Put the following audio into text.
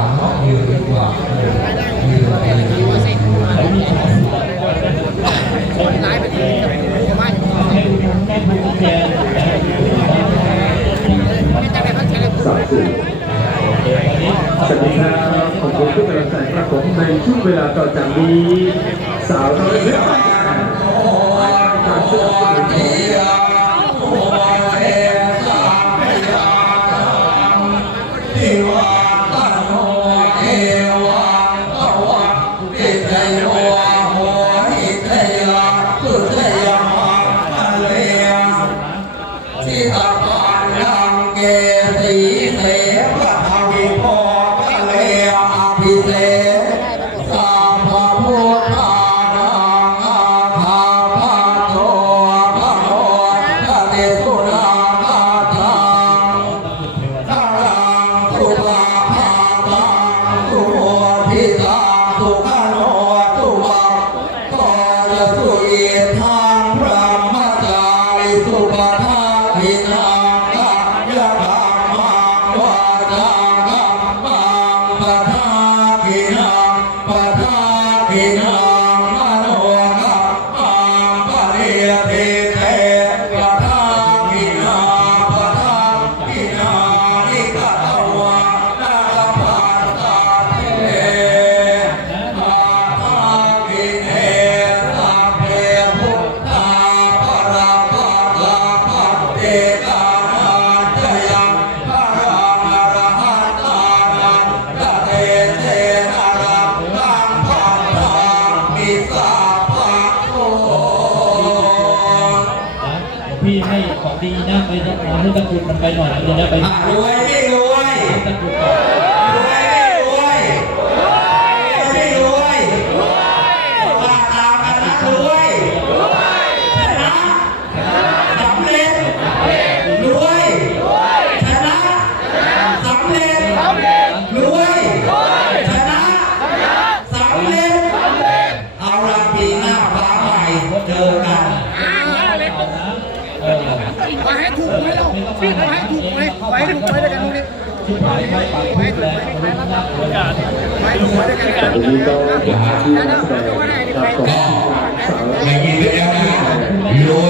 ว่าเนาะยืนดีกว่าเออยืนไปเลยสามสี่สวัสดีครับขอบคุณทุกกำลังใจครับผมในช่วงเวลาต่อจากนี้ สาวน้อยเพื่อนการช่วยเหลือขอ ที่ตาปานลังเกสีเสพระทวิโพกะเลอภิเษา พี่ให้ของดีนะไปเอาให้ตะกรุดมันไปหน่อยเดี๋ยวนะไปอะรวยไม่รวยตะกรุดก่อน เจอกันเออมาให้ถูกไหมเราพี่มาให้ถูกไหมไว้ถูกไหมด้วยกันตรงนี้ที่หายไปปากพูดแล้วไม่น่าควรไว้ถูกไหมด้วยกันวันนี้ก็ขอบคุณที่นักแสดงครับของสาวไม่ยินดีแล้วนะรวย